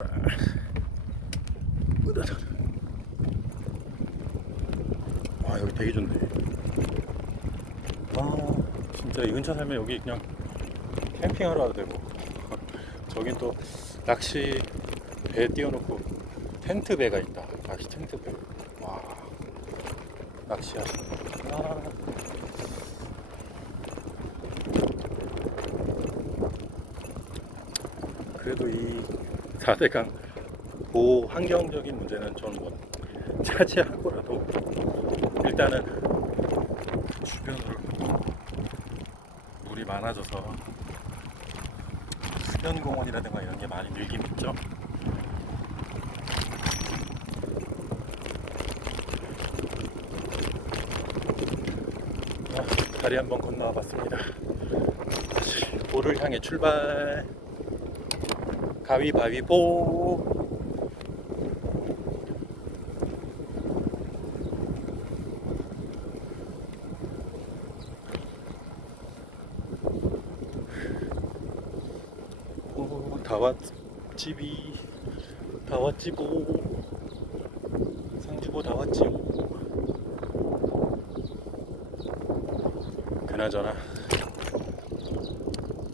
아, 여기 되게 좋네. 아, 진짜 이 근처 살면 여기 그냥 캠핑하러 와도 되고. 저긴 또 낚시 배 띄워놓고 텐트 배가 있다. 낚시 텐트 배. 와, 낚시하시네. 아. 그래도 이 4대강 보호 환경적인 문제는 저는 뭐 차지하고라도 일단은 주변으로 물이 많아져서 수변공원이라든가 이런 게 많이 늘긴 했죠. 다리 한번 건너와 봤습니다. 다시 보를 향해 출발. 가위바위보. 오, 다 왔지비. 다 왔지보. 상주보 다 왔지요. 그나저나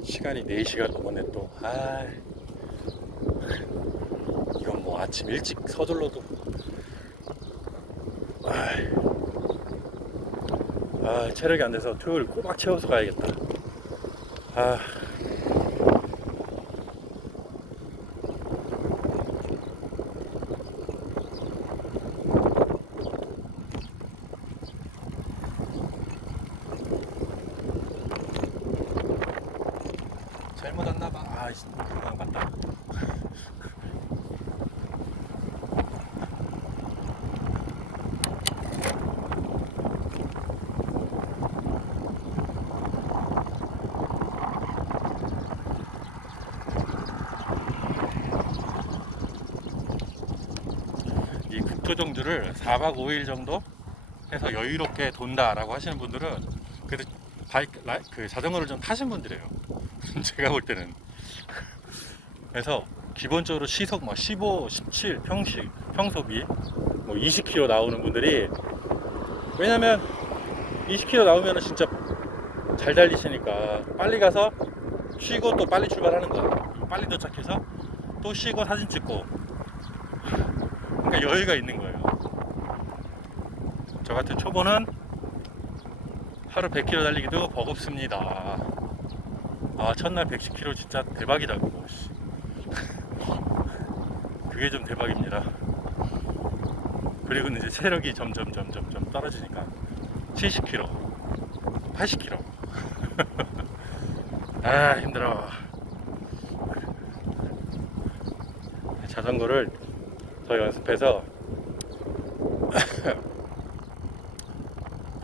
시간이 4시가 넘었네 또. 이건 뭐 아침 일찍 서둘러도 체력이 안 돼서 토요일 꼬박 채워서 가야겠다. 아, 잘못 왔나봐. 금방 봤다. 이 국토정주를 4박 5일 정도 해서 여유롭게 돈다라고 하시는 분들은 그래도 그 자전거를 좀 타신 분들이에요. 제가 볼 때는. 그래서 기본적으로 시속 뭐 15, 17 평속이 뭐 20km 나오는 분들이, 왜냐면 20km 나오면 진짜 잘 달리시니까 빨리 가서 쉬고 또 빨리 출발하는 거예요. 빨리 도착해서 또 쉬고 사진 찍고, 그러니까 여유가 있는 거예요. 저 같은 초보는 하루 100km 달리기도 버겁습니다. 첫날 110km 진짜 대박이다 그거. 그게 좀 대박입니다. 그리고 이제 체력이 점점 떨어지니까 70km, 80km. 힘들어. 자전거를 더 연습해서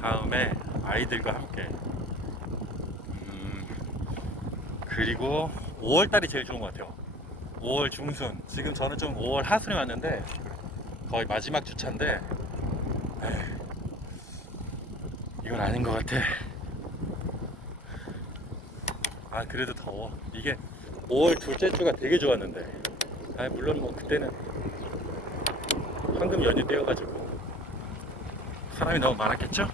다음에 아이들과 함께 그리고 5월달이 제일 좋은 것 같아요. 5월 중순. 지금 저는 좀 5월 하순에 왔는데 거의 마지막 주차인데 이건 아닌 것 같아. 그래도 더워. 이게 5월 둘째 주가 되게 좋았는데 물론 뭐 그때는 황금 연휴 때여가지고 사람이 너무 많았겠죠?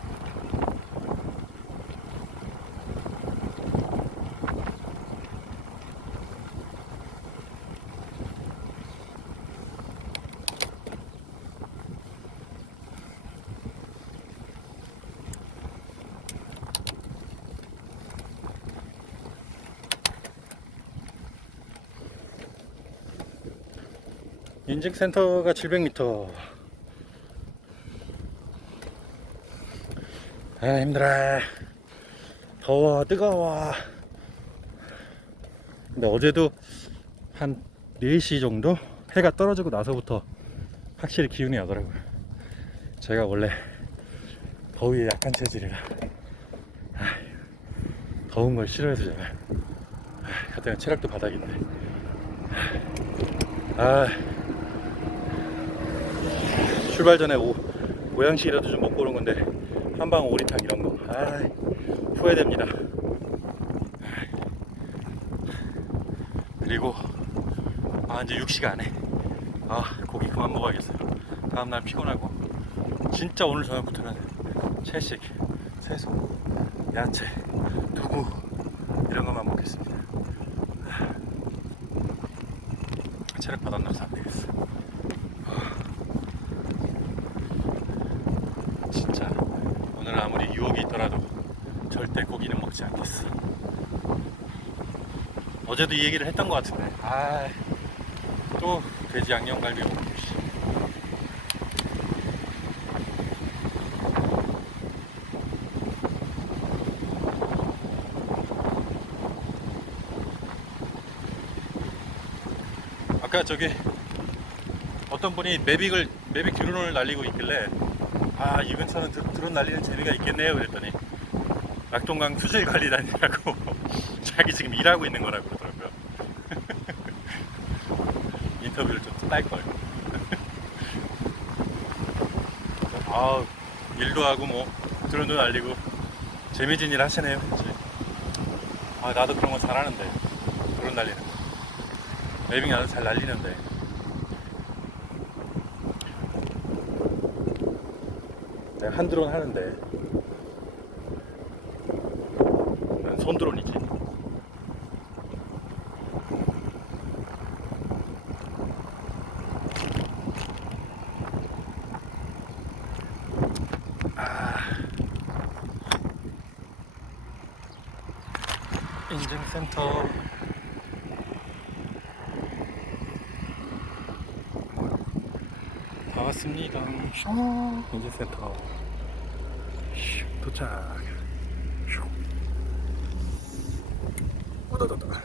인증센터가 700m. 힘들어. 더워, 뜨거워. 근데 어제도 한 4시 정도 해가 떨어지고 나서부터 확실히 기운이 나더라고요. 제가 원래 더위에 약한 체질이라 더운 걸 싫어해서잖아요. 그때는 체력도 바닥인데. 출발 전에 모양식이라도 좀 먹고 오는 건데 한방 오리탕 이런 거 후회됩니다. 그리고 아 이제 6시간에 고기 그만 먹어야겠어요. 다음날 피곤하고 진짜 오늘 저녁부터는 채식, 채소, 야채, 두부 이런 것만 먹겠습니다. 체력 받았나서 안 되겠어. 진짜 오늘 아무리 유혹이 있더라도 절대 고기는 먹지 않겠어. 어제도 이 얘기를 했던 것 같은데 또 돼지 양념갈비 먹고 싶지. 아까 저기 어떤 분이 매빅 드론을 날리고 있길래 이 근처는 드론 날리는 재미가 있겠네요 그랬더니 낙동강 수질 관리단이라고 자기 지금 일하고 있는 거라고 그러더라고요. 인터뷰를 좀 딸걸. 일도 하고 뭐 드론도 날리고 재미진 일 하시네요. 나도 그런 거 잘하는데 드론 날리는 거. 매빅 나도 잘 날리는데 내가 한 드론 하는데 난 손 드론이지. 인증센터 다 왔습니다. 인증센터 도착. 오다다다.